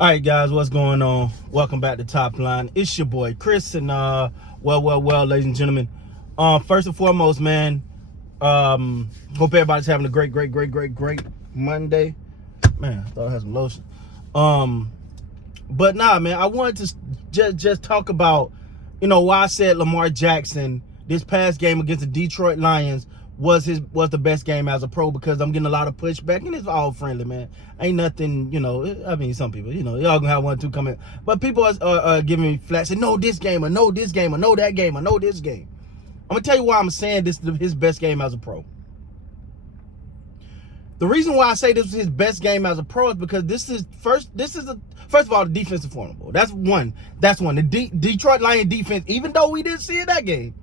All right, guys, what's going on? Welcome back to Top Line. It's your boy Chris, and well, ladies and gentlemen. First and foremost, man, hope everybody's having a great Monday. Man, I thought I had some lotion. But nah, man, I wanted to just talk about, why I said Lamar Jackson this past game against the Detroit Lions was the best game as a pro, because I'm getting a lot of pushback, and it's all friendly, man. Ain't nothing, I mean, some people, y'all gonna have one or two come in, but people are giving me flat, saying, no, this game, or no, this game, or no, that game, or no, this game. I'm gonna tell you why I'm saying this is his best game as a pro. The reason why I say this was his best game as a pro is because first of all, the defense is formidable. That's one. The Detroit Lions defense, even though we didn't see it that game,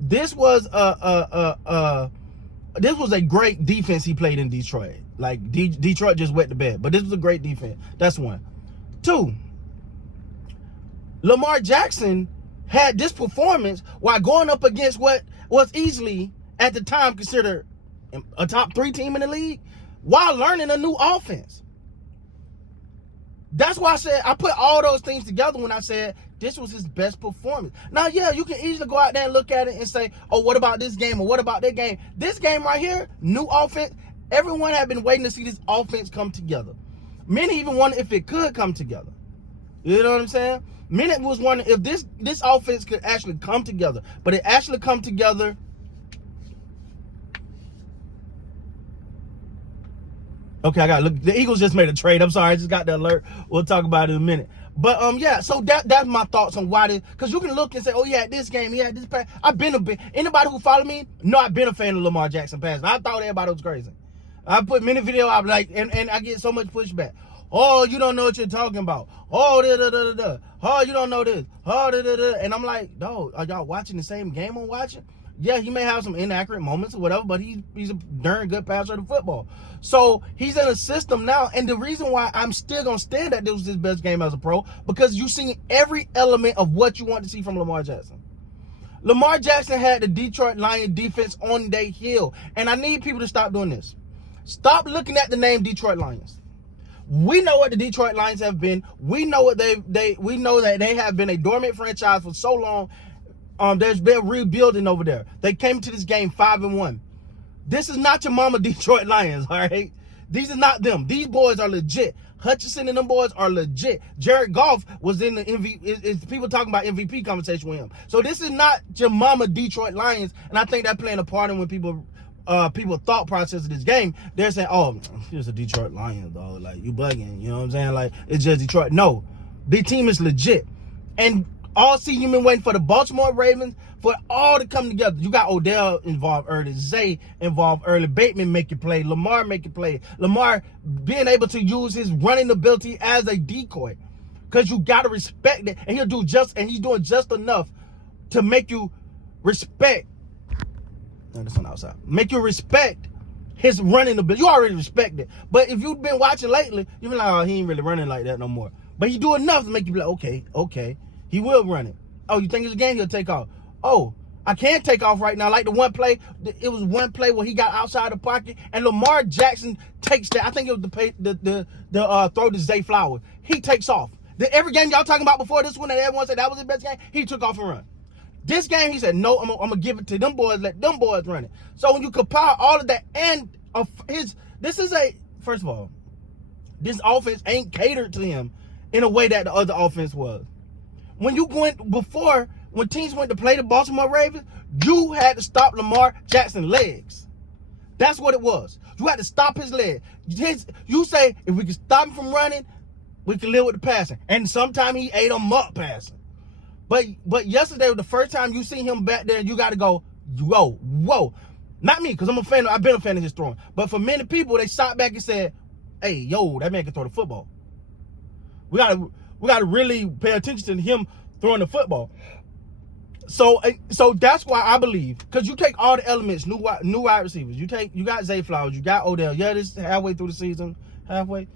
this was a great defense he played in Detroit. Like, Detroit just wet the bed, but this was a great defense. That's one. Two, Lamar Jackson had this performance while going up against what was easily, at the time, considered a top 3 team in the league, while learning a new offense. That's why I said, I put all those things together when I said this was his best performance. Now, yeah, you can easily go out there and look at it and say, oh, what about this game, or what about that game? This game right here, new offense, everyone had been waiting to see this offense come together. Many even wondered if it could come together. You know what I'm saying? Many was wondering if this offense could actually come together. But it actually come together. Okay, I got to look. The Eagles just made a trade. I'm sorry, I just got the alert. We'll talk about it in a minute. But yeah, so that's my thoughts on why this. Because you can look and say, oh, he had this game, he had this pass. I've been anybody who follow me, know I've been a fan of Lamar Jackson passing. I thought everybody was crazy. I put many videos out, like, and I get so much pushback. Oh, you don't know what you're talking about. Oh, da. Oh, you don't know this. Oh, da. And I'm like, dog, are y'all watching the same game I'm watching? Yeah, he may have some inaccurate moments or whatever, but he's a darn good passer of the football. So he's in a system now, and the reason why I'm still gonna stand that this was his best game as a pro, because you've seen every element of what you want to see from Lamar Jackson. Lamar Jackson had the Detroit Lions defense on their heel, and I need people to stop doing this. Stop looking at the name Detroit Lions. We know what the Detroit Lions have been. We know what we know that they have been a dormant franchise for so long. There's been rebuilding over there. They came to this game 5-1. This is not your mama Detroit Lions, all right? These are not them. These boys are legit. Hutchinson and them boys are legit. Jared Goff was in the MVP. People talking about MVP conversation with him. So this is not your mama Detroit Lions, and I think that playing a part in when people thought process of this game. They're saying, oh, here's the Detroit Lions, dog. Like, you bugging. You know what I'm saying? Like, it's just Detroit. No, the team is legit. And all season you've been waiting for the Baltimore Ravens for it all to come together. You got Odell involved early, Zay involved early, Bateman make it play, Lamar make it play. Lamar being able to use his running ability as a decoy, because you got to respect it, and he's doing just enough to make you respect. No, this one outside. Make you respect his running ability. You already respect it, but if you've been watching lately, you've been like, oh, he ain't really running like that no more. But he do enough to make you be like, okay. He will run it. Oh, you think it's a game? He'll take off. Oh, I can't take off right now. Like the one play, it was one play where he got outside the pocket, and Lamar Jackson takes that. I think it was the throw to Zay Flowers. He takes off. Every game y'all talking about before this one, that everyone said that was his best game, he took off and run. This game, he said, no, I'm gonna give it to them boys. Let them boys run it. So when you compile all of that, and first of all, this offense ain't catered to him in a way that the other offense was. When teams went to play the Baltimore Ravens, you had to stop Lamar Jackson's legs. That's what it was. You had to stop his leg. You say, if we can stop him from running, we can live with the passing. And sometimes he ate them up passing. But yesterday was the first time you see him back there, and you got to go, whoa. Not me, because I'm a fan. I've been a fan of his throwing. But for many people, they shot back and said, hey, yo, that man can throw the football. We got to really pay attention to him throwing the football. So that's why I believe, because you take all the elements, new wide receivers. You got Zay Flowers, you got Odell. Yeah, this is halfway through the season. Halfway?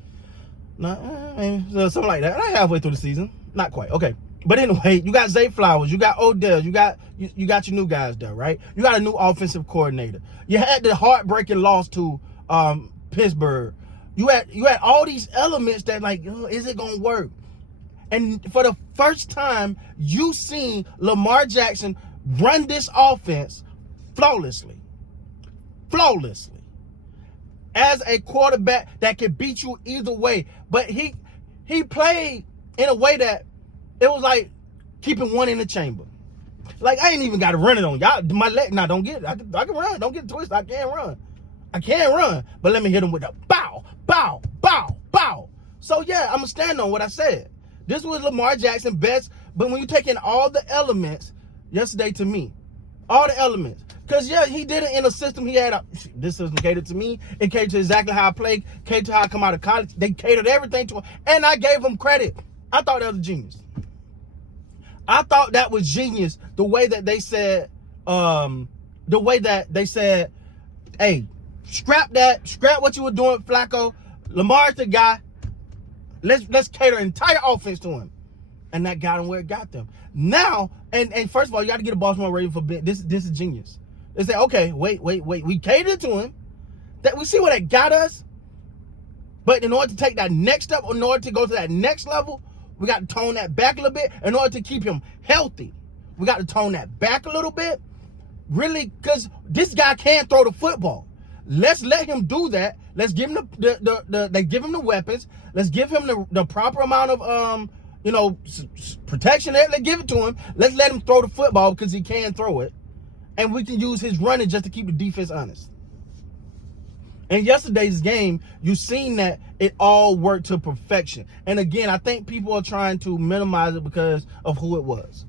Something like that. Not halfway through the season. Not quite. Okay. But anyway, you got Zay Flowers, you got Odell, you got your new guys there, right? You got a new offensive coordinator. You had the heartbreaking loss to Pittsburgh You had all these elements that like, oh, is it gonna work? And for the first time, you seen Lamar Jackson run this offense flawlessly. Flawlessly. As a quarterback that can beat you either way. But he played in a way that it was like keeping one in the chamber. Like, I ain't even got to run it on y'all. My leg, now don't get it. I can run. Don't get it twisted. I can run. I can run. But let me hit him with a bow, bow, bow, bow. So, yeah, I'm going to stand on what I said. This was Lamar Jackson's best. But when you take in all the elements yesterday to me, all the elements. Because, yeah, he did it in a system. He had this system catered to me. It catered to exactly how I played. Catered to how I come out of college. They catered everything to him. And I gave him credit. I thought that was genius. I thought that was genius. The way that they said, hey, scrap what you were doing, Flacco. Lamar's the guy. Let's cater an entire offense to him. And that got him where it got them. Now, and first of all, you got to get a Baltimore Ravens for this is genius. They say, okay, wait. We catered to him. That we see where that got us. But in order to take that next step, in order to go to that next level, we got to tone that back a little bit. In order to keep him healthy, we got to tone that back a little bit. Really, because this guy can't throw the football. Let's let him do that. Let's give him they give him the weapons. Let's give him the proper amount of protection. Let's give it to him. Let's let him throw the football because he can throw it. And we can use his running just to keep the defense honest. In yesterday's game, you seen that it all worked to perfection. And again, I think people are trying to minimize it because of who it was.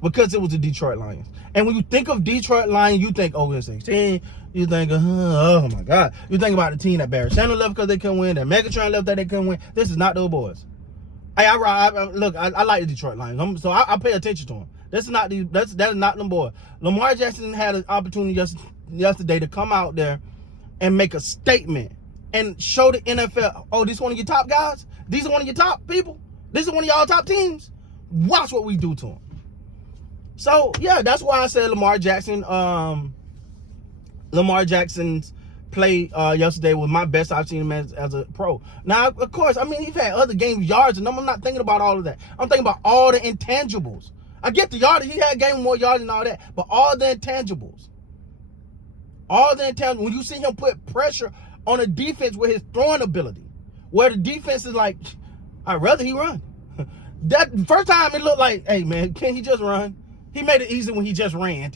Because it was the Detroit Lions. And when you think of Detroit Lions, you think, oh, it's 16. You think, oh my God. You think about the team that Barry Sanders left because they couldn't win. That Megatron left that they couldn't win. This is not those boys. Hey, look, I like the Detroit Lions. So I pay attention to them. That is not them boys. Lamar Jackson had an opportunity yesterday to come out there and make a statement and show the NFL, oh, this is one of your top guys? These are one of your top people? This is one of y'all top teams? Watch what we do to them. So, yeah, that's why I said Lamar Jackson's play yesterday was my best I've seen him as a pro. Now, of course, I mean, he's had other games, yards, and I'm not thinking about all of that. I'm thinking about all the intangibles. I get the yardage. He had a game with more yards and all that, but all the intangibles. When you see him put pressure on a defense with his throwing ability, where the defense is like, I'd rather he run. That first time it looked like, hey man, can't he just run? He made it easy when he just ran.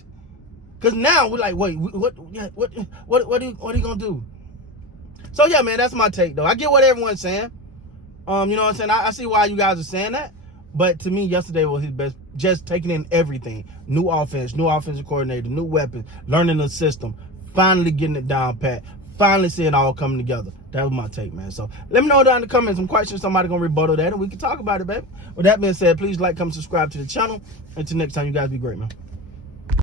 Cause now we're like, wait, what are you gonna do? So yeah, man, that's my take though. I get what everyone's saying. You know what I'm saying? I see why you guys are saying that. But to me, yesterday was his best. Just taking in everything. New offense, new offensive coordinator, new weapons, learning the system, finally getting it down pat, finally seeing it all coming together. That was my take, man. So let me know down in the comments some questions. Somebody gonna rebuttal that and we can talk about it, baby. With that being said, please like, comment, subscribe to the channel. Until next time, you guys be great, man.